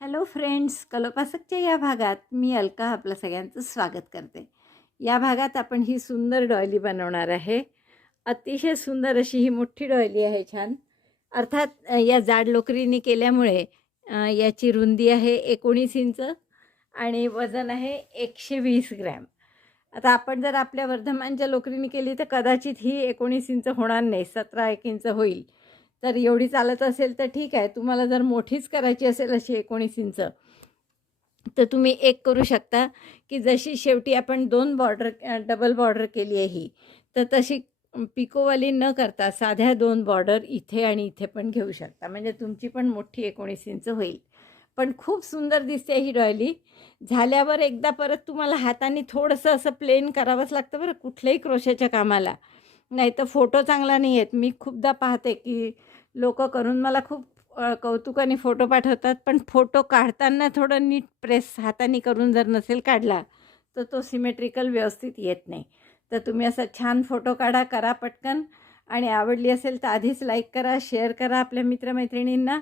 Hello friends कलोपासकच्या या भागात मी अलका आपलं सगळ्यांचं स्वागत करते. या भागात आपण ही सुंदर डॉयली बनवणार आहे. अतिशय सुंदर अशी ही मोठी डॉयली आहे छान. अर्थात या जाड लोकरीने केल्यामुळे याची रुंदी आहे एकोणीस इंच आणि वजन आहे एकशे वीस ग्रॅम. आता आपण जर आपल्या वर्धमानच्या लोकरीने केली तर कदाचित ही एकोणीस इंच होणार नाही सतरा एक इंच होईल. तर एवढी चालत असेल तर ठीक आहे. तुम्हाला जर मोठीच करायची असेल अशी एकोणीस इंच तर तुम्ही एक करू शकता की जशी शेवटी आपण दोन बॉर्डर डबल बॉर्डर केली आहे ही तर तशी पिकोवाली न करता साध्या दोन बॉर्डर इथे आणि इथे पण घेऊ शकता. म्हणजे तुमची पण मोठी एकोणीस इंच होईल. पण खूप सुंदर दिसते ही डॉयली. झाल्यावर एकदा परत तुम्हाला हाताने थोडंसं असं प्लेन करावंच लागतं बरं कुठल्याही क्रोशाच्या कामाला. नाही तर फोटो चांगला नाही आहेत मी खूपदा पाहते की लोक करून मला खूप कौतुकाने फोटो पाठवतात पण फोटो काढताना थोडं नीट प्रेस हाताने करून जर नसेल काढला तर तो सिमेट्रिकल व्यवस्थित येत नाही. तर तुम्ही असा छान फोटो काढा करा पटकन. आणि आवडली असेल तर आधीच लाईक करा शेअर करा आपल्या मित्रमैत्रिणींना.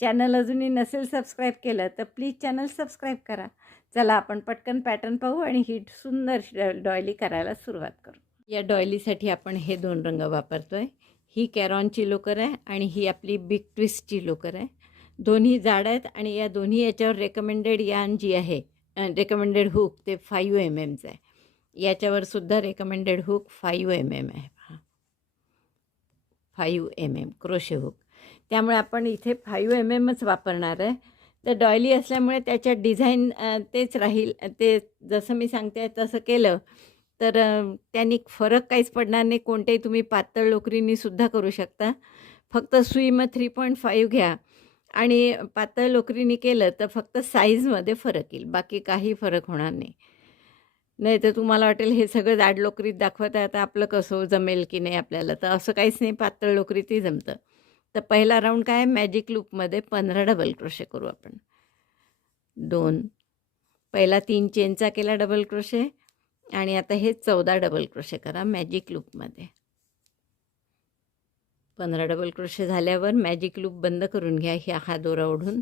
चॅनल अजूनही नसेल सबस्क्राईब केलं तर प्लीज चॅनल सबस्क्राईब करा. चला आपण पटकन पॅटर्न पाहू आणि ही सुंदर डॉयली करायला सुरुवात करू. या डॉयलीसाठी आपण हे दोन रंग वापरतो आहे ही कॅरॉनची लोकर आहे आणि ही आपली बिग ट्विस्टची लोकर आहे. दोन्ही जाड आहेत आणि या दोन्ही याच्यावर रेकमेंडेड यान जी आहे रेकमेंडेड हुक ते फाईव्ह एम एमचं आहे. याच्यावर सुद्धा recommended hook five M M आहे. Five M M crochet hook त्यामुळे आपण इथे फाईव्ह एम एमच वापरणार आहे. तर डॉयली असल्यामुळे त्याच्या डिझाईन तेच राहील ते जसं मी सांगते तसं केलं. तर त्यांनी फरक काहीच पडणार नाही. कोणतेही तुम्ही पातळ लोकरीनीसुद्धा करू शकता. फक्त सुई मग थ्री पॉईंट फाईव्ह घ्या. आणि पातळ लोकरीने केलं तर फक्त साईजमध्ये फरक येईल. बाकी काही फरक होणार नाही. नाही तर तुम्हाला वाटेल हे सगळं जाड लोकरीत दाखवत आहे आता आपलं कसं जमेल की नाही आपल्याला? तर असं काहीच नाही. पातळ लोकरीतही जमतं. तर पहिला राऊंड काय? मॅजिक लूपमध्ये पंधरा डबल क्रोशे करू आपण. दोन. पहिला तीन चेनचा केला डबल क्रोशे. आणि आता हे चौदा डबल क्रोशे करा मॅजिक लूपमध्ये पंधरा डबल क्रोशे झाल्यावर मॅजिक लूप बंद करून घ्या ह्या हा दोरा ओढून.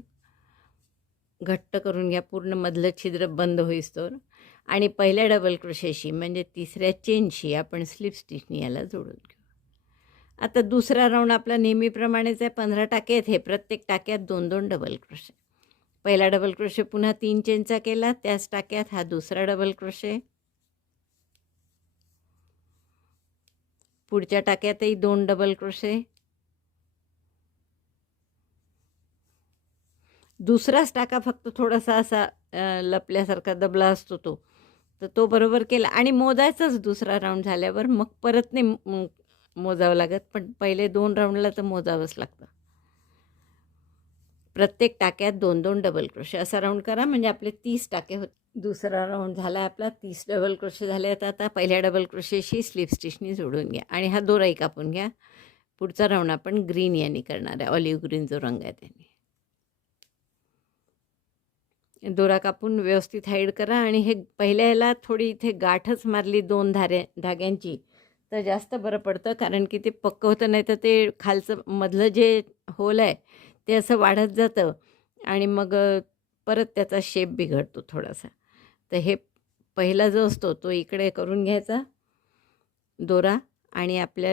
घट्ट करून घ्या पूर्ण मधलं छिद्र बंद होईस्तोवर आणि पहिल्या डबल क्रोशेशी म्हणजे तिसऱ्या चेनशी आपण स्लिप स्टिचनी याला जोडून घेऊ. आता दुसरा राऊंड आपला नेहमीप्रमाणेच आहे पंधरा टाके आहेत हे. प्रत्येक टाक्यात दोन दोन डबल क्रोशे. पहिला डबल क्रोशे पुन्हा तीन चेनचा केला त्याच टाक्यात हा दुसरा डबल क्रोशे. पुढच्या टाक्यातही दोन डबल क्रोशे दुसराच टाका फक्त थोडासा असा लपल्यासारखा दबला असतो तो. तर तो बरोबर केला. आणि मोजायचाच दुसरा राऊंड झाल्यावर मग परत नाही मोजावं लागत. पण पहिले दोन राऊंडला तर मोजावंच लागतं. प्रत्येक टाक्यात दोन दोन डबल क्रोशे असा राऊंड करा. म्हणजे आपले तीस टाके होते दुसरा राऊंड झाला आपला तीस डबल क्रोशे झाले आहेत आता. पहिल्या डबल क्रोशेशी स्लिप स्टिचनी जोडून घ्या. आणि हा दोराही कापून घ्या. पुढचा राऊंड आपण ग्रीन याने करणार आहे. ऑलिव्ह ग्रीन जो रंग आहे त्याने. दोरा कापून व्यवस्थित हाईड करा. आणि हे पहिल्या ह्याला थोडी इथे गाठच मारली दोन धारे धाग्यांची तर जास्त बरं पडतं. कारण की ते पक्कं होतं नाही तर ते खालचं मधलं जे होल आहे ते असं वाढत जातं. आणि मग परत त्याचा शेप बिघडतो थोडासा. तर हे पहिला जो असतो तो इकडे करून घ्यायचा. दोरा आणि आपल्या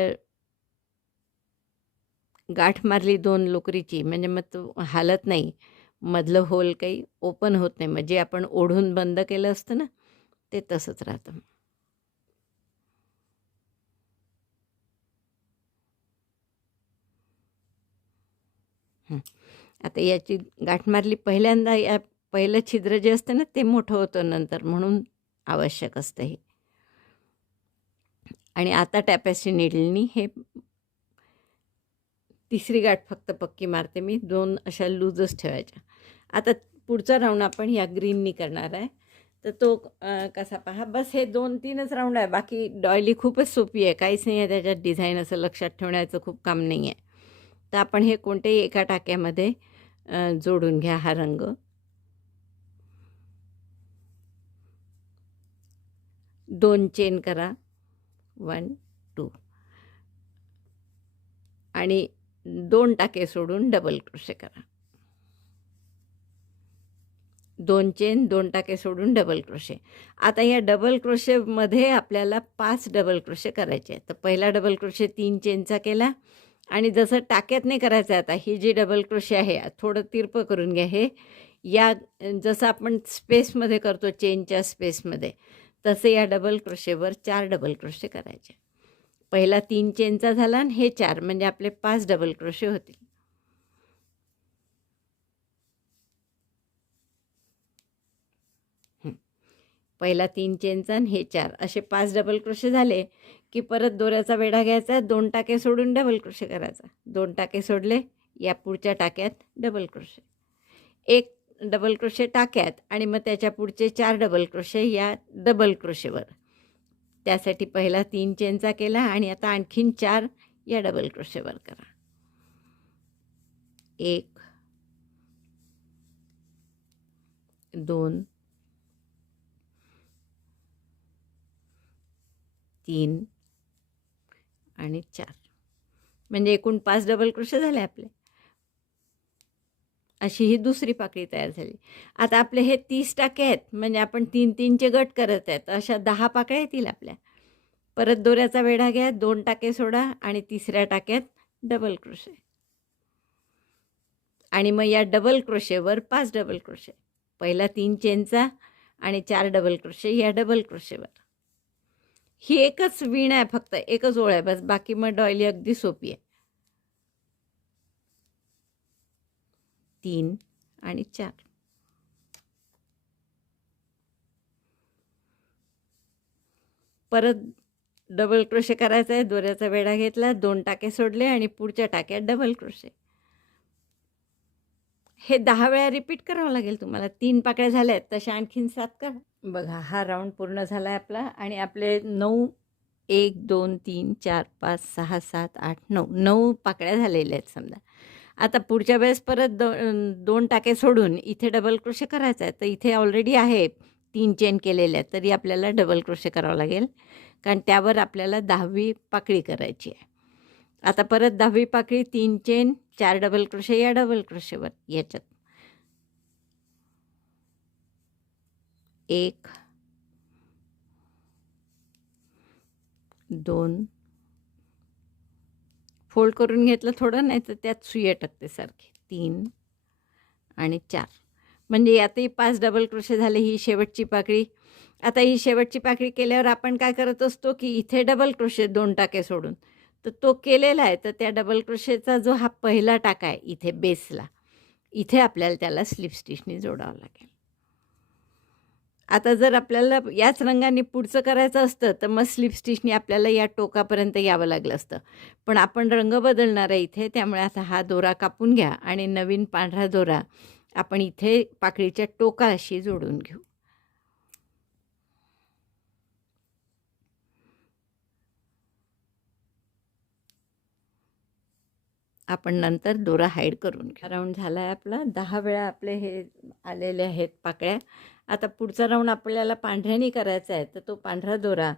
गाठ मारली दोन लोकरीची म्हणजे मग तो हालत नाही. मधलं होल काही ओपन होत नाही. म्हणजे आपण ओढून बंद केलं असतं ना ते तसंच राहतं. आता याची गाठ मारली पहिल्यांदा या पहिलं छिद्र जे असतं ना ते मोठं होतं नंतर म्हणून आवश्यक असतं हे. आणि आता टॅपॅसी निडलनी हे तिसरी गाठ फक्त पक्की मारते मी दोन अशा लूजच ठेवायच्या. आता पुढचा राऊंड आपण या ग्रीननी करणार आहे. तर तो कसा पहा बस हे दोन तीनच राऊंड आहे बाकी डॉयली खूपच सोपी आहे काहीच नाही आहे त्याच्यात डिझाईन असं लक्षात ठेवण्याचं खूप काम नाही आहे. तर आपण हे कोणत्याही एका टाक्यामध्ये जोडून घ्या हा रंग. दोन चेन करा. One two. आणि दोन टाके सोडून डबल क्रोशे करा. दोन चेन दोन टाके सोडून डबल क्रोशे आता या डबल क्रोशेमध्ये आपल्याला पाच डबल क्रोशे करायचे आहेत. तर पहिला डबल क्रोशे तीन चेनचा केला. आणि जसं टाक्यात नाही करायचं आहे आता ही जी डबल क्रोशे आहे थोडं तिरपं करून घ्या हे. या जसं आपण स्पेसमध्ये करतो चेनच्या स्पेसमध्ये तसे या डबल क्रोशेवर चार डबल क्रोशे करायचे. पहिला तीन चेनचा झाला आणि हे चार म्हणजे आपले पाच डबल क्रोशे होतील. पहिला तीन चेनचा आणि हे चार असे पाच डबल क्रोशे झाले की परत दोऱ्याचा वेढा घ्यायचा दोन टाके सोडून डबल क्रोशे करायचा. दोन टाके सोडले या पुढच्या टाक्यात डबल क्रोशे एक डबल क्रोशे टाक्यात आणि मग त्याच्या पुढचे चार डबल क्रोशे या डबल क्रोशेवर. त्यासाठी पहिला तीन चेनचा केला आणि आता आणखीन चार या डबल क्रोशेवर करा. एक दोन तीन आणि चार. म्हणजे एकूण पाच डबल क्रोशे झाले आपले. अशी ही दुसरी पाकळी तयार झाली. आता आपले हे तीस टाके आहेत म्हणजे आपण तीन तीनचे गट करत आहेत अशा दहा पाकळ्या येतील आपल्या. परत दोऱ्याचा वेढा घ्या दोन टाके सोडा आणि तिसऱ्या टाक्यात डबल क्रोशे आणि मग या डबल क्रोशेवर पाच डबल क्रोशे पहिला तीन चेनचा आणि चार डबल क्रोशे या डबल क्रोशेवर ही एकच विण आहे फक्त एकच ओळ आहे बस बाकी मग डॉयली अगदी सोपी आहे. तीन आणि चार. परत डबल क्रोशे करायचा आहे दोऱ्याचा वेढा घेतला दोन टाके सोडले आणि पुढच्या टाक्यात डबल क्रोशे हे दहा वेळा रिपीट करावं लागेल तुम्हाला. तीन पाकळ्या झाल्या आहेत तशा आणखीन सात करा. बघा हा राऊंड पूर्ण झाला आहे आपला आणि आपले नऊ एक दोन तीन चार पाच सहा सात आठ नऊ. नऊ पाकळ्या झालेल्या आहेत समजा. आता पुढच्या वेळेस परत दो दोन टाके सोडून इथे डबल क्रोशे करायचं आहे तर इथे ऑलरेडी आहे तीन चेन केलेल्या आहेत. तरी आपल्याला डबल क्रोशे करावं लागेल. कारण त्यावर आपल्याला दहावी पाकळी करायची आहे. आता परत दहावी पाकळी तीन चेन चार डबल क्रोशे या डबल क्रोशेवर याच्यात. एक दोन फोल्ड करून घेतलं थोडं नाही तर त्यात सुई अटकते सारखी. तीन आणि चार. म्हणजे यातही पाच डबल क्रोशे झाले ही शेवटची पाकळी. आता ही शेवटची पाकळी केल्यावर आपण काय करत असतो की इथे डबल क्रोशे दोन टाके सोडून. तर तो केलेला आहे तर त्या डबल क्रोशेचा जो हा पहिला टाका आहे इथे बेसला इथे आपल्याला त्याला स्लिप स्टिचनी जोडावं लागेल. आता जर आपल्याला याच रंगाने पुढचं करायचं असतं तर मग स्लिप स्टिचने आपल्याला या टोकापर्यंत यावं लागलं असतं. पण आपण रंग बदलणार आहे इथे त्यामुळे आता हा दोरा कापून घ्या आणि नवीन पांढरा दोरा आपण इथे पाकळीच्या टोकाशी जोडून घेऊ. आपण नंतर दोरा हाईड करून घ्या राऊंड झाला आहे आपला. दहा वेळा आपले हे आलेले आहेत पाकळ्या. आता पुढचा राऊंड आपल्याला पांढऱ्याने करायचा आहे तर तो पांढरा दोरा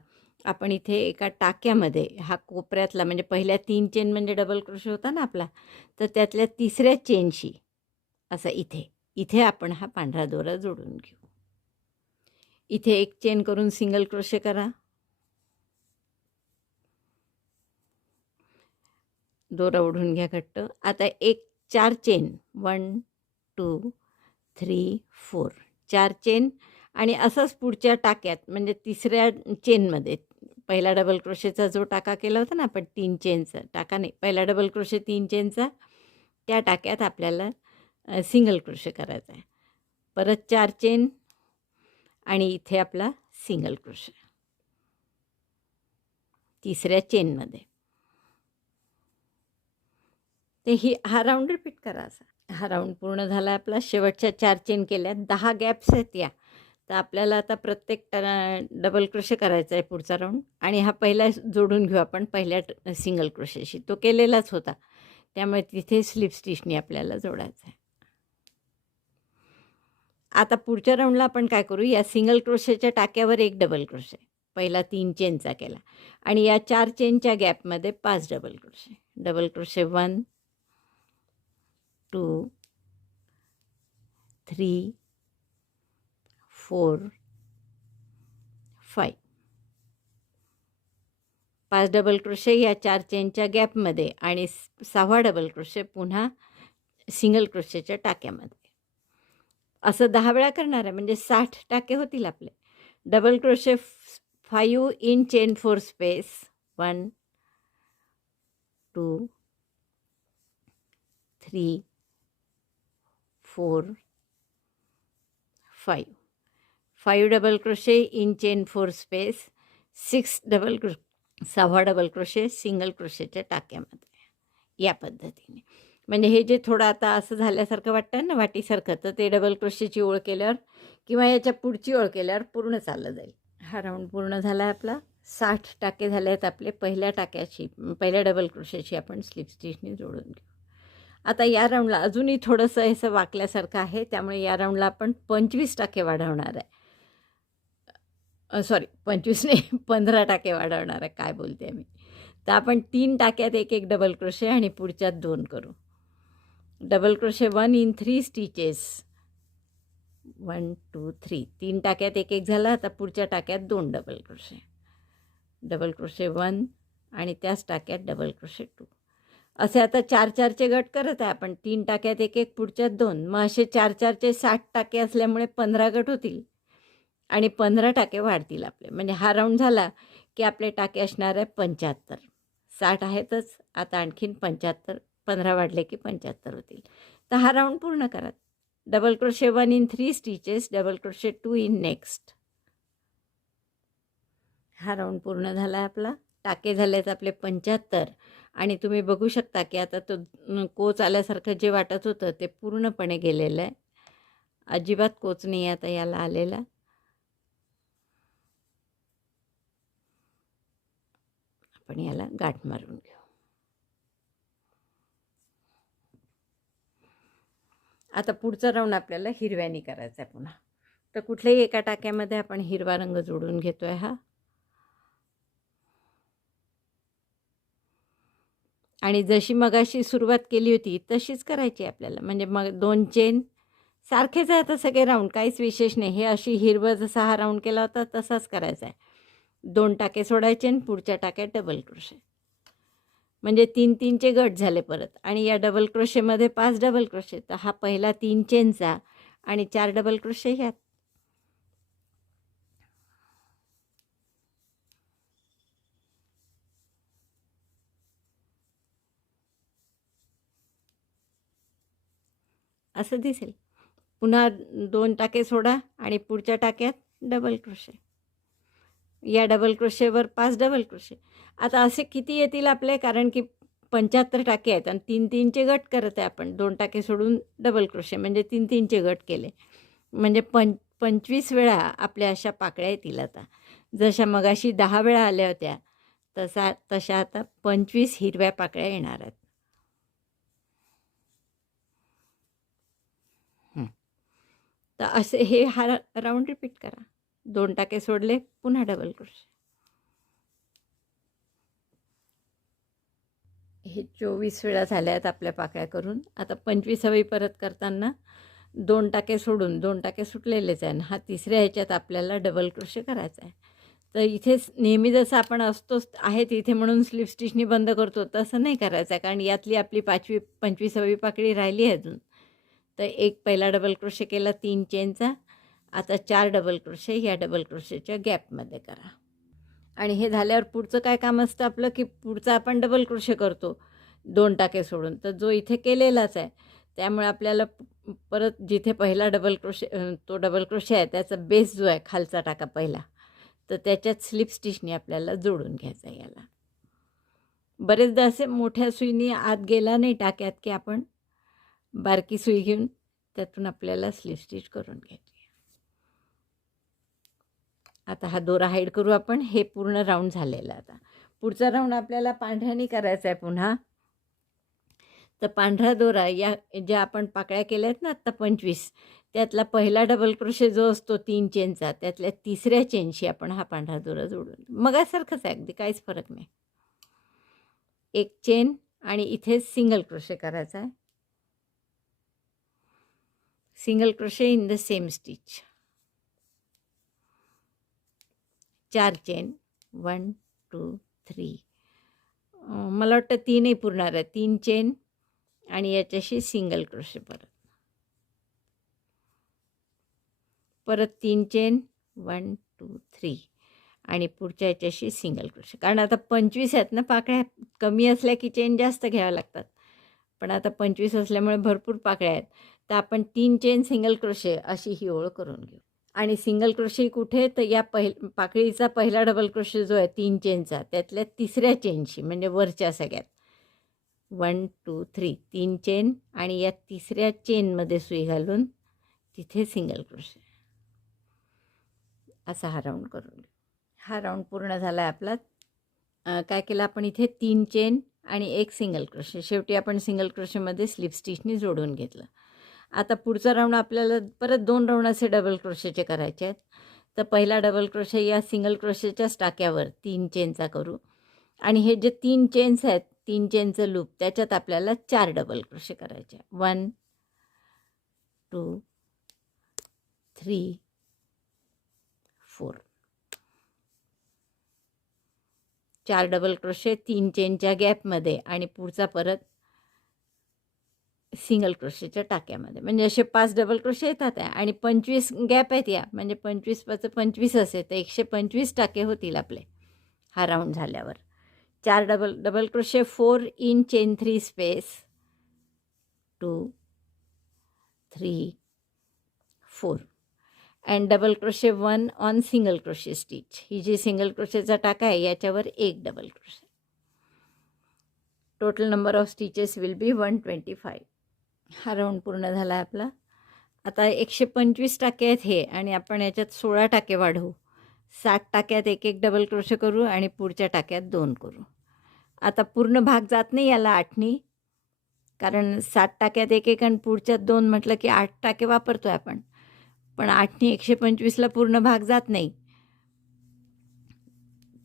आपण इथे एका टाक्यामध्ये हा कोपऱ्यातला म्हणजे पहिल्या तीन चेन म्हणजे डबल क्रोश होता ना आपला तर त्यातल्या तिसऱ्या चेनशी असं इथे इथे आपण हा पांढरा दोरा जोडून घेऊ. इथे एक चेन करून सिंगल क्रोशे करा. दोरा ओढून घ्या घट्ट. आता एक चार chain one two three four चार चेन आणि असंच पुढच्या टाक्यात म्हणजे तिसऱ्या चेनमध्ये पहिला डबल क्रोशेचा जो टाका केला होता ना आपण तीन चेनचा टाका नाही पहिला डबल क्रोशे तीन चेनचा त्या टाक्यात आपल्याला सिंगल क्रोशे करायचा आहे. परत चार चेन आणि इथे आपला सिंगल क्रोशे तिसऱ्या चेनमध्ये ते ही हा राऊंड रिपीट करा असा. हा राऊंड पूर्ण झाला आपला शेवटच्या चार चेन केल्या. दहा गॅप्स आहेत या. तर आपल्याला आता प्रत्येक डबल क्रोशे करायचा आहे पुढचा राऊंड आणि हा पहिला जोडून घेऊ आपण पहिल्या सिंगल क्रोशेशी तो केलेलाच होता. त्यामुळे तिथे स्लिप स्टिचनी आपल्याला जोडायचा आहे. आता पुढच्या राऊंडला आपण काय करू? या सिंगल क्रोशेच्या टाक्यावर एक डबल क्रोशे पहिला तीन चेनचा केला. आणि या चार चेनच्या गॅपमध्ये पाच double crochet double crochet one two three four five पाच डबल क्रोशे या चार चेनच्या गॅपमध्ये आणि सहावा डबल क्रोशे पुन्हा सिंगल क्रोशेच्या टाक्यामध्ये. असं दहा वेळा करणार आहे म्हणजे साठ टाके होतील आपले. Double crochet five in chain four space one two three four five five double crochet in chain four space six double crochet सहावा डबल क्रोशे सिंगल क्रोशेच्या टाक्यामध्ये. या पद्धतीने. म्हणजे हे जे थोडं आता असं झाल्यासारखं वाटतं ना वाटीसारखं तर ते डबल क्रोशेची ओळ केल्यावर किंवा याच्या पुढची ओळ केल्यावर पूर्ण चाललं जाईल. हा राऊंड पूर्ण झाला आहे आपला. साठ टाके झाले आहेत आपले. पहिल्या टाक्याची पहिल्या डबल क्रोशेची आपण स्लिप स्टिचने जोडून घेऊ. आता या राऊंडला अजूनही थोडंसं असं वाकल्यासारखं आहे त्यामुळे या राऊंडला आपण पंचवीस टाके वाढवणार आहे. सॉरी पंचवीस नाही पंधरा टाके वाढवणार आहे काय बोलते मी. तर आपण तीन टाक्यात एक एक डबल क्रोशे आणि पुढच्यात दोन करू. Double crochet one in three stitches one two three तीन टाक्यात एक एक झाला आता पुढच्या टाक्यात दोन double crochet double crochet one आणि त्याच टाक्यात डबल क्रोशे टू असे आता चार चारचे गट करत आहे आपण. तीन टाक्यात एक एक पुढच्यात दोन. मग असे चार चारचे साठ टाके असल्यामुळे पंधरा गट होतील. आणि पंधरा टाके वाढतील आपले. म्हणजे हा राऊंड झाला की आपले टाके असणार आहे पंच्याहत्तर. साठ आहेतच. आता आणखीन पंच्याहत्तर पंधरा वाढले की पंच्याहत्तर होतील. तर हा राऊंड पूर्ण करा. Double crochet one in three stitches double crochet two in next. हा राऊंड पूर्ण झाला आहे आपला. टाके झाले आहेत आपले पंच्याहत्तर. आणि तुम्ही बघू शकता की आता तो कोच आल्यासारखं जे वाटत होतं ते पूर्णपणे गेलेलं आहे. अजिबात कोच नाही आहे आता याला आलेला. आपण याला गाठ मारून घेऊ. आता पुढचा राऊंड आपल्याला हिरव्यानी करायचा आहे पुन्हा. तर कुठल्याही एका टाक्यामध्ये आपण हिरवा रंग जोडून घेतो आहे हा. आणि जशी मगाशी सुरुवात केली होती तशीच करायची आपल्याला. म्हणजे मग दोन चेन सारखेच आहे आता सगळे राऊंड काहीच विशेष नाही. हे अशी हिरवं जसा हा राऊंड केला होता तसाच करायचा आहे. दोन टाके सोडायचे आणि पुढच्या टाक्यात डबल क्रोशे म्हणजे तीन तीनचे गट झाले परत. आणि या डबल क्रोशेमध्ये पाच डबल क्रोशे तर हा पहिला तीन चेनचा आणि चार डबल क्रोशे ह्यात. असं दिसेल. पुन्हा दोन टाके सोडा आणि पुढच्या टाक्यात डबल क्रोशे या डबल क्रोशेवर पाच डबल क्रोशे आता असे किती येतील आपले? कारण की पंच्याहत्तर टाके आहेत आणि तीन तीनचे गट करत आहे आपण. दोन टाके सोडून डबल क्रोशे म्हणजे तीन तीनचे गट केले. म्हणजे पं पंचवीस वेळा आपल्या अशा पाकळ्या येतील आता. जशा मगाशी दहा वेळा आल्या होत्या तसा तशा आता पंचवीस हिरव्या पाकळ्या येणार आहेत. तर असे हे हा राऊंड रिपीट करा. दोन टाके सोडले पुन्हा डबल क्रोशे हे चोवीस वेळा झाल्या आहेत आपल्या पाकळ्या करून. आता पंचवीसावी परत करताना दोन टाके सोडून दोन टाके सुटलेलेच आहे हा तिसऱ्या ह्याच्यात आपल्याला डबल क्रोशे करायचा आहे. तर इथेच नेहमी जसं आपण असतोच आहे तिथे म्हणून स्लिप स्टिचनी बंद करतो तसं नाही करायचं आहे. कारण यातली आपली पाचवी पंचवीसावी पाकळी राहिली आहे अजून. तर एक पहिला डबल क्रोशे केला तीन चेनचा आता चार डबल क्रोशे या डबल क्रोशेच्या गॅपमध्ये करा. आणि हे झाल्यावर पुढचं काय काम असतं आपलं? की पुढचं आपण डबल क्रोशे करतो. दोन टाके सोडून. तर जो इथे केलेलाच आहे त्यामुळे आपल्याला परत जिथे पहिला डबल क्रोशे तो डबल क्रोशे आहे त्याचा बेस जो आहे खालचा टाका पहिला. तर त्याच्यात स्लिप स्टिचनी आपल्याला जोडून घ्यायचा आहे याला. बरेचदा असे मोठ्या सुईनी आत गेला नाही टाक्यात की आपण बारकी सुई घेऊन त्यातून आपल्याला स्लिप स्टिच करून घ्यायची. आता हा दोरा हाईड करू आपण. हे पूर्ण राऊंड झालेला आता. पुढचा राऊंड आपल्याला पांढऱ्याने करायचा आहे पुन्हा. तर पांढरा दोरा या ज्या आपण पाकळ्या केल्या आहेत ना आत्ता पंचवीस त्यातला पहिला डबल क्रोशे जो असतो तीन चेनचा त्यातल्या तिसऱ्या चेनशी आपण हा पांढरा दोरा जोडून मगासारखंच आहे अगदी काहीच फरक नाही. एक चेन आणि इथे सिंगल क्रोशे करायचा आहे. Single crochet in the same stitch चार चेन वन टू थ्री मला वाटतं तीनही पुरणार आहे तीन चेन आणि याच्याशी सिंगल क्रोशे परत. परत तीन चेन वन टू थ्री आणि पुढच्या याच्याशी सिंगल क्रोशे कारण आता पंचवीस आहेत ना पाकळ्या कमी असल्या की चेन जास्त घ्याव्या लागतात. पण आता पंचवीस असल्यामुळे भरपूर पाकळ्या आहेत. तर आपण तीन चेन सिंगल क्रोशे अशी ही ओळ करून घेऊ. आणि सिंगल क्रोशे कुठे? तर या पहिल पाकळीचा पहिला डबल क्रोशे जो आहे तीन चेनचा त्यातल्या तिसऱ्या चेनशी म्हणजे वरच्या सगळ्यात. वन टू थ्री तीन चेन आणि या तिसऱ्या चेनमध्ये सुई घालून तिथे सिंगल क्रोशे असा हा राऊंड करून घेऊ. हा राऊंड पूर्ण झाला आहे आपला काय केलं आपण इथे? तीन चेन आणि एक सिंगल क्रोशे शेवटी आपण सिंगल क्रोशेमध्ये स्लिप स्टिचनी जोडून घेतलं. आता पुढचा राऊंड आपल्याला परत दोन राऊंड असे डबल क्रोशेचे करायचे आहेत. तर पहिला डबल क्रोशे या सिंगल क्रोशेच्याच टाक्यावर तीन चेनचा करू. आणि हे जे तीन चेन्स आहेत तीन चेनचं लूप त्याच्यात आपल्याला चार डबल क्रोशे करायचे वन टू थ्री फोर चार डबल क्रोशे तीन चेनच्या गॅपमध्ये आणि पुढचा परत सिंगल क्रोशेच्या टाक्यामध्ये. म्हणजे असे पाच डबल क्रोशे येतात आहे आणि पंचवीस गॅप आहेत या. म्हणजे पंचवीस पाच पंचवीस असे तर एकशे पंचवीस टाके होतील आपले. हा राऊंड झाल्यावर. चार double double crochet four in chain three space two three four and double crochet one on single crochet stitch ही जी सिंगल क्रोशेचा टाका आहे याच्यावर एक double crochet total number of stitches will be one twenty five हा round पूर्ण झाला आहे आपला. आता एकशे पंचवीस टाके आहेत हे आणि आपण याच्यात सोळा टाके वाढवू. सात टाक्यात एक एक डबल क्रोश करू आणि पुढच्या टाक्यात दोन करू. आता पूर्ण भाग जात नाही याला आठनी. कारण सात टाक्यात एक एक आणि पुढच्यात दोन म्हटलं की आठ टाके वापरतो आहे आपण. पण आठनी एकशे पंचवीसला पूर्ण भाग जात नाही.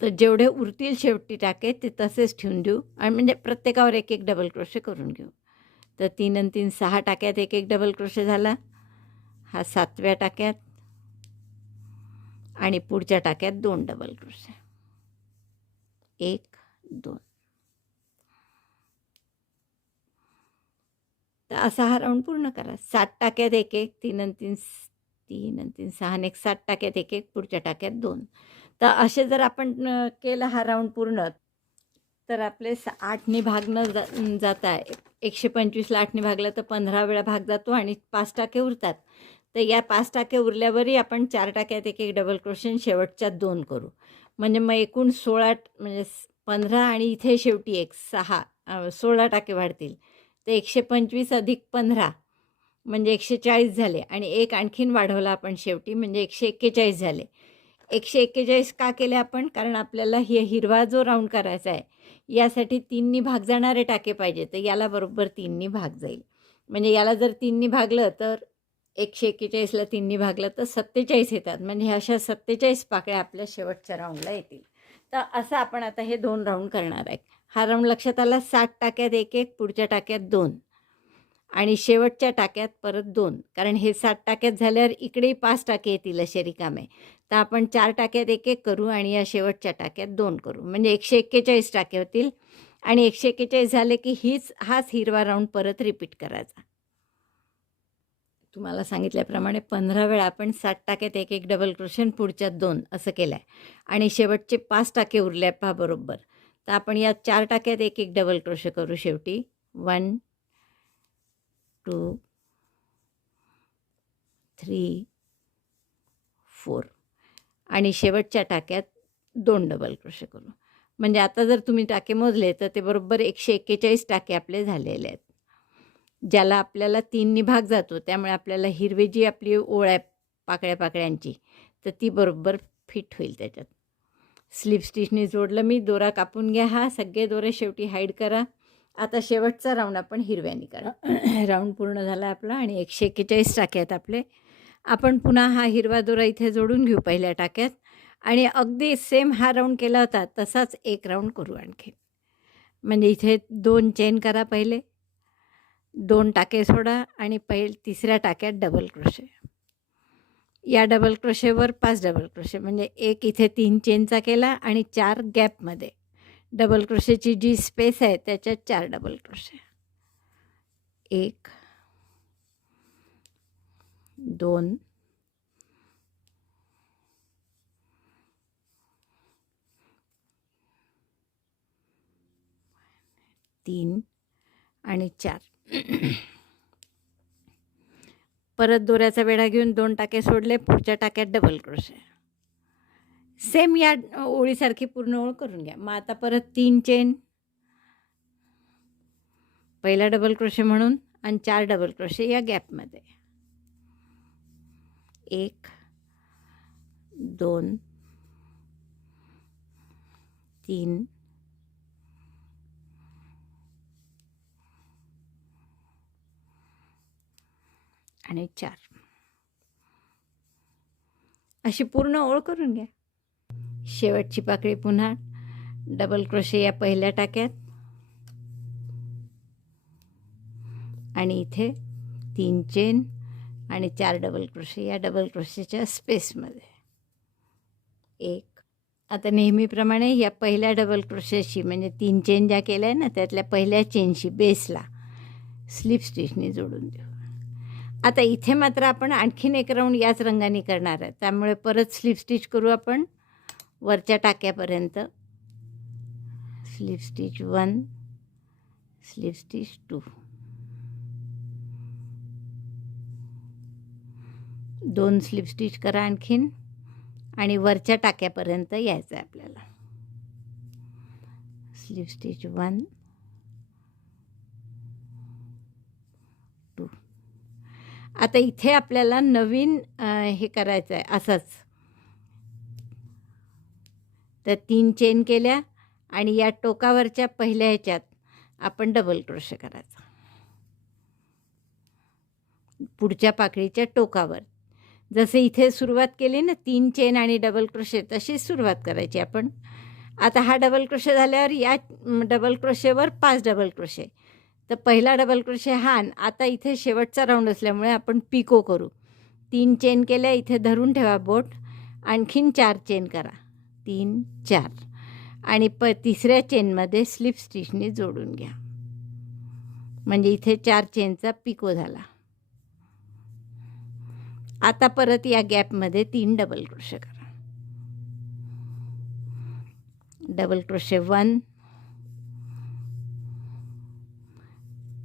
तर जेवढे उरतील शेवटी टाके ते तसेच ठेवून देऊ. आणि म्हणजे प्रत्येकावर एक एक डबल क्रोशे करून घेऊ. तर तीन आणि तीन सहा टाक्यात एक एक डबल क्रोशे झाला. हा सातव्या टाक्यात आणि पुढच्या टाक्यात दोन डबल क्रोशे एक दोन. तर असा हा राऊंड पूर्ण करा. सात टाक्यात एक एक तीन आणि तीन तीन आणि तीन सहा आणि एक सात टाक्यात एक एक पुढच्या टाक्यात दोन. तर असे जर आपण केला हा राऊंड पूर्ण तर आपले स आठने भाग न जा जाता एकशे पंचवीसला आठने भागला तर पंधरा वेळा भाग जातो आणि पाच टाके उरतात. तर या पाच टाके उरल्यावरही आपण चार टाक्यात एक एक डबल क्रोशन शेवटच्या दोन करू. म्हणजे मग एकूण सोळा म्हणजे पंधरा आणि इथे शेवटी एक सहा सोळा टाके वाढतील. तर एकशे पंचवीस अधिक पंधरा म्हणजे एकशे चाळीस झाले आणि एक आणखीन वाढवला आपण शेवटी म्हणजे एकशे एक्केचाळीस झाले. एकशे एक्केचाळीस का केले आपण? कारण आपल्याला ही हिरवा जो राऊंड करायचा आहे यासाठी तीननी भाग जाणारे टाके पाहिजे. तर याला बरोबर तीननी भाग जाईल. म्हणजे याला जर तीननी भागलं तर एकशे एक्केचाळीसला तीननी भागलं तर सत्तेचाळीस येतात. म्हणजे ह्या अशा सत्तेचाळीस पाकळ्या आपल्या शेवटच्या राऊंडला येतील. तर असं आपण आता हे दोन राऊंड करणार आहे. हा राऊंड लक्षात आला सात टाक्यात एक एक पुढच्या टाक्यात दोन. आणि शेवटच्या टाक्यात परत दोन. कारण हे सात टाक्यात झाल्यावर इकडेही पाच टाके येतील असे रिकामे. तर आपण चार टाक्यात एक एक करू आणि या शेवटच्या टाक्यात दोन करू. म्हणजे एकशे एक्केचाळीस टाके होतील. आणि एकशे एक्केचाळीस झाले की हीच हाच हिरवा राऊंड परत रिपीट करायचा. तुम्हाला सांगितल्याप्रमाणे पंधरा वेळा आपण सात टाक्यात एक एक डबल क्रोशन पुढच्यात दोन असं केलं आहे आणि शेवटचे पाच टाके उरले पहा बरोबर. तर आपण या चार टाक्यात एक एक डबल क्रोश करू शेवटी. One two three four. आणि शेवटच्या टाक्यात दोन डबल क्रोशे करू. म्हणजे आता जर तुम्ही टाके मोजले तर ते बरोबर एकशे एक्केचाळीस टाके आपले झालेले आहेत. ज्याला आपल्याला तीननी भाग जातो त्यामुळे आपल्याला हिरवी जी आपली ओळ आहे पाकळ्या पाकळ्यांची तर ती बरोबर फिट होईल त्याच्यात. स्लिप स्टिचने जोडलं मी दोरा कापून घ्या हा. सगळे दोरे शेवटी हाईड करा. आता शेवटचा राऊंड आपण हिरव्यानी करा. राऊंड पूर्ण झाला आपला आणि एकशे एक्केचाळीस टाक्यात आहेत आपले. आपण पुन्हा हा हिरवा दोरा इथे जोडून घेऊ पहिल्या टाक्यात. आणि अगदी सेम हा राऊंड केला होता तसाच एक राऊंड करू आणखी. म्हणजे इथे दोन चेन करा पहिले. दोन टाके सोडा आणि पहिले तिसऱ्या टाक्यात डबल क्रोशे या डबल क्रोशेवर पाच डबल क्रोशे म्हणजे एक इथे तीन चेनचा केला आणि चार गॅपमध्ये डबल क्रोशेची जी स्पेस आहे त्याच्यात चार डबल क्रोशे. एक दोन तीन आणि चार. परत दोऱ्याचा वेढा घेऊन दोन टाके सोडले पुढच्या टाक्यात डबल क्रोशे. सेम या ओळीसारखी पूर्ण ओळ करून घ्या. मग आता परत तीन चेन पहिला डबल क्रोशे म्हणून आणि चार डबल क्रोशे या गॅपमध्ये एक दोन तीन आणि चार. अशी पूर्ण ओळ करून घ्या. शेवटची पाकळी पुन्हा. डबल क्रोशे या पहिल्या टाक्यात. आणि इथे तीन चेन आणि चार डबल क्रोशे या डबल क्रोशेच्या स्पेसमध्ये एक. आता नेहमीप्रमाणे या पहिल्या डबल क्रोशेशी म्हणजे तीन चेन ज्या केल्या आहे ना त्यातल्या पहिल्या चेनशी बेसला स्लिप स्टिचने जोडून देऊ. आता इथे मात्र आपण आणखीन एक राऊंड याच रंगाने करणार आहे त्यामुळे परत स्लिप स्टिच करू आपण. वरच्या टाक्यापर्यंत. Slip stitch one slip stitch two दोन स्लिप स्टिच करा आणखीन आणि वरच्या टाक्यापर्यंत यायचं आहे आपल्याला. स्लिप स्टिच वन टू आता इथे आपल्याला नवीन हे करायचं आहे असंच. तर तीन चेन केल्या आणि या टोकावरच्या पहिल्या ह्याच्यात आपण डबल क्रोशे करायचा. पुढच्या पाकळीच्या टोकावर. जसे इथे सुरुवात केली ना तीन चेन आणि डबल क्रोशे तशीच सुरुवात करायची आपण. आता हा डबल क्रोशे झाल्यावर या डबल क्रोशेवर पाच डबल क्रोशे तर पहिला डबल क्रोशे हा आता इथे शेवटचा राऊंड असल्यामुळे आपण पिको करू. तीन चेन केल्या इथे धरून ठेवा बोट. आणखीन चार चेन करा. तीन चार. आणि प तिसऱ्या चेनमध्ये स्लिप स्टिचने जोडून घ्या. म्हणजे इथे चार चेनचा पिको झाला. आता परत या गॅपमध्ये तीन डबल क्रोशे करा. Double crochet one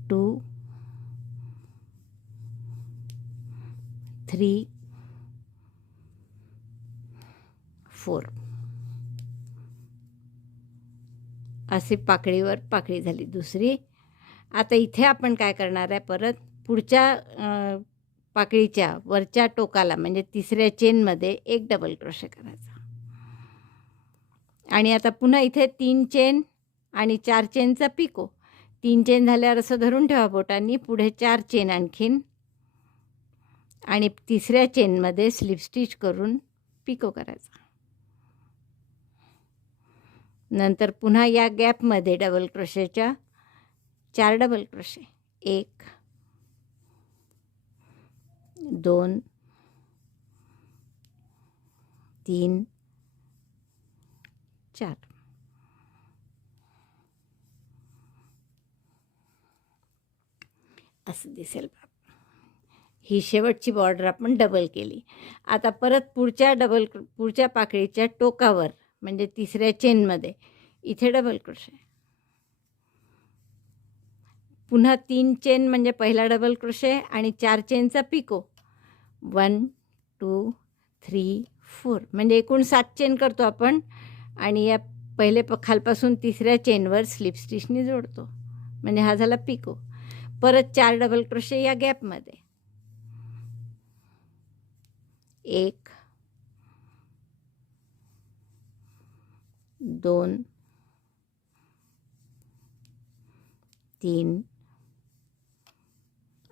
two three four असे पाकळीवर पाकळी झाली दुसरी. आता इथे आपण काय करणार आहे परत पुढच्या पाकळीच्या वरच्या टोकाला म्हणजे तिसऱ्या चेनमध्ये एक डबल क्रोशे करायचा. आणि आता पुन्हा इथे तीन चेन आणि चार चेनचा पिको. तीन चेन झाल्यावर असं धरून ठेवा बोटांनी पुढे चार चेन आणखीन. आणि तिसऱ्या चेनमध्ये स्लिप स्टिच करून पिको करायचा. नंतर पुन्हा या गॅपमध्ये डबल क्रोशेच्या चार डबल क्रोशे. एक दोन तीन चार. असं दिसेल बाप. ही शेवटची बॉर्डर आपण डबल केली. आता परत पुढच्या डबल पुढच्या पाकळीच्या टोकावर म्हणजे तिसऱ्या चेनमध्ये. इथे डबल क्रोशे पुन्हा तीन चेन म्हणजे पहिला डबल क्रोशे आणि चार चेनचा picot. One two three four म्हणजे एकूण सात चेन करतो आपण आणि या पहिले प खालपासून तिसऱ्या चेनवर स्लिप स्टिचने जोडतो. म्हणजे हा झाला पिको. परत चार डबल क्रोशे या गॅपमध्ये एक दोन तीन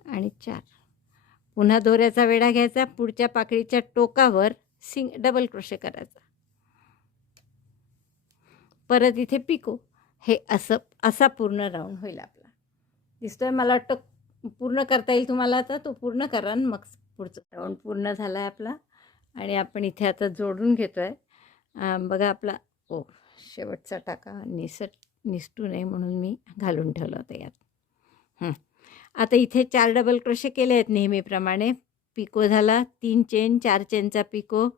आणि चार. पुन्हा दोऱ्याचा वेढा घ्यायचा पुढच्या पाकळीच्या टोकावर सिंग डबल क्रोशे करायचा. परत इथे पिको. हे असं असा पूर्ण राऊंड होईल आपला. दिसतोय मला वाटतं पूर्ण करता येईल तुम्हाला आता तो पूर्ण करा मग पुढचा राऊंड पूर्ण झाला आहे आपला. आणि आपण इथे आता जोडून घेतो आहे बघा आपला ओ. शेवटचा टाका. निसट निसटू नये म्हणून मी घालून ठेवलं होतं यात. हं. आता इथे चार डबल क्रोशे केले आहेत नेहमीप्रमाणे. पिको झाला तीन चेन चार चेनचा पिको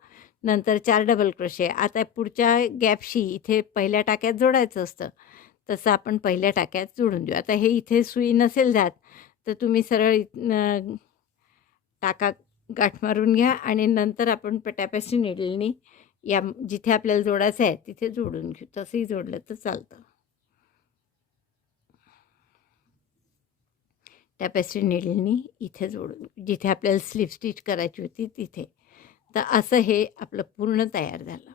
नंतर चार डबल क्रोशे आता पुढच्या गॅपशी इथे पहिल्या टाक्यात जोडायचं असतं. तसं आपण पहिल्या टाक्यात जोडून देऊ. आता हे इथे सुई नसेल जात तर तुम्ही सरळ टाका गाठ मारून घ्या आणि नंतर आपण टॅपॅसी निडलनी या जिथे आपल्याला जोडायचं आहे तिथे जोडून घेऊ. तसंही जोडलं तर चालतं. टॅपेस्ट्री निडलनी इथे जोडून जिथे आपल्याला स्लीप स्टिच करायची होती तिथे. तर असं हे आपलं पूर्ण तयार झालं.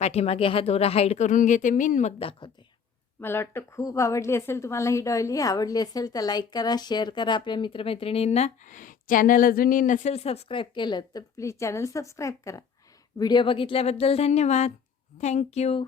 पाठीमागे हा दोरा हाईड करून घेते मी मग दाखवते. मला वाटतं खूप आवडली असेल तुम्हाला ही डॉयली आवडली असेल तर लाईक करा शेअर करा आपल्या मित्रमैत्रिणींना. चॅनल अजूनही नसेल सबस्क्राईब केलं तर प्लीज चॅनल सबस्क्राईब करा. व्हिडिओ बघितल्याबद्दल धन्यवाद. Thank you